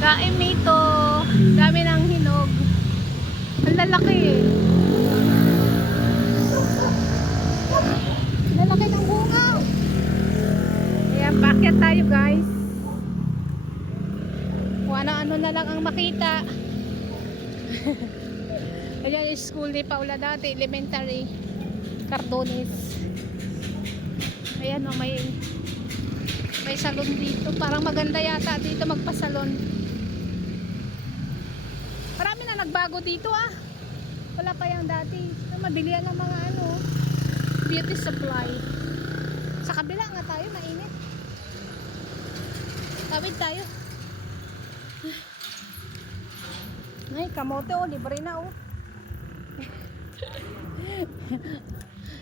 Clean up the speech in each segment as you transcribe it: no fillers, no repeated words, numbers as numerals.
Daim nito. Dami ng hinog. Ang lalaki eh. Lalaki ng bunga. Ayan, paakyat tayo guys. Kung ano-ano na lang ang makita. Ayan yung school ni Paula dati, elementary. Cardones. Ayan o, may salon dito. Parang maganda yata dito magpasalon. Marami na nagbago dito ah. Wala pa yung dati. Mabilihan ng mga ano, beauty supply. Sa kabila nga tayo, mainit. Tawid tayo. Ay, kamote oh, libre na oh.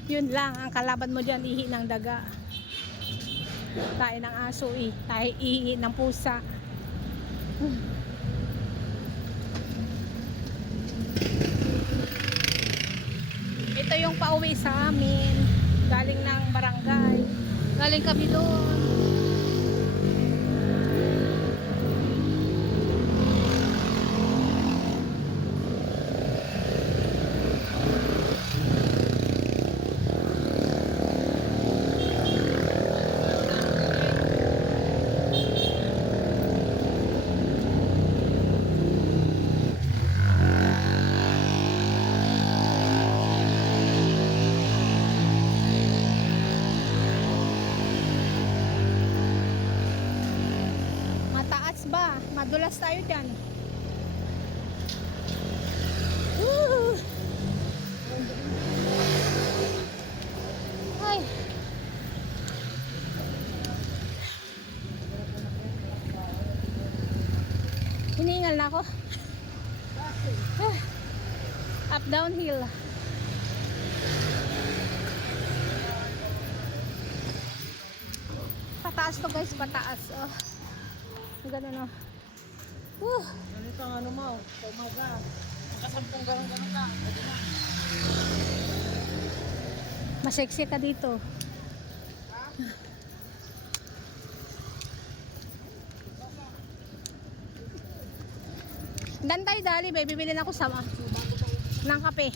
Yun lang, ang kalaban mo dyan, ihi ng daga. Tayo ng aso eh. Tayo ihi ng pusa. Ito yung pauwi sa amin. Galing ng barangay. Galing kami doon. Ba? Madulas tayo dyan. Woo! Ay. Hiningal na ako. Up downhill. Pataas to guys, pataas. Oh. Ganun o. Ganito ang ano mo, sa umaga. Nakasampung ganun ka. Maseksi ka dito. Dan tayo dali, baby. Bibili na ako sama ng kape.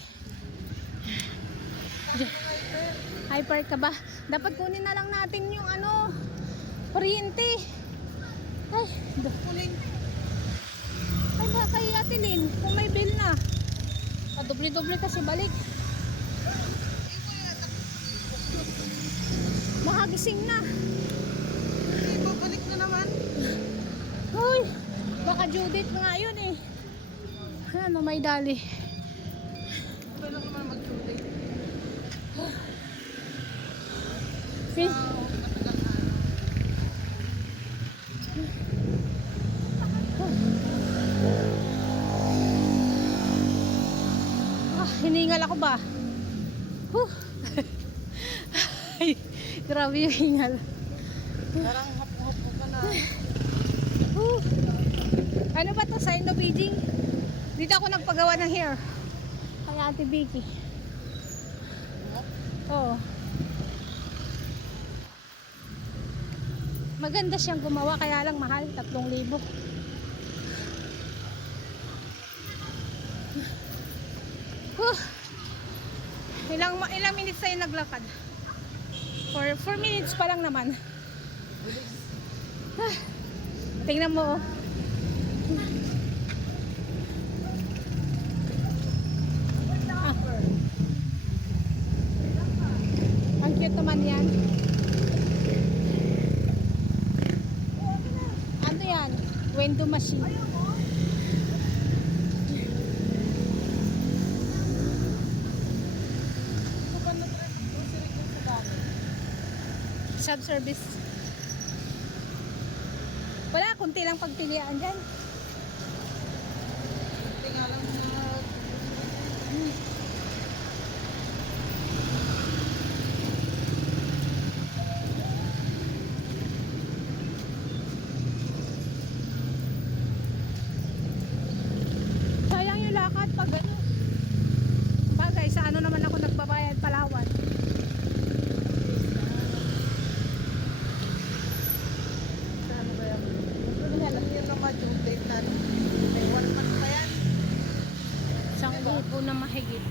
Hyper ka ba? Dapat kunin na lang natin yung ano, kuryente. Ay, Kuling. ay ba kay Ate Lynn, kung may bill na. Doble-doble kasi balik. Makagising na. Hindi, babalik na naman. Uy, baka Judith nga yun eh. Ano, may dali. Kailan naman mag-tuloy? Hiningal ako ba? Ay, grabe yung hingal. Parang hap-hap ka na. Ano ba to? Sign of aging? Dito ako nagpagawa ng hair. Kay Ate Vicky. Oo. Maganda siyang gumawa, kaya lang mahal, 3,000. Ilang minutes tayo naglakad? 4 minutes pa lang naman. Tingnan mo oh. Ang cute naman yan. Ano yan? Window machine. Self-service. Wala, kunti lang pagpilian dyan. Tingnan lang na. Sayang yung lakad pag ano. Bagay, sa ano naman ako nagbabayad, Palawan. Saan ba yan? Yun naman yung date po na mahigit.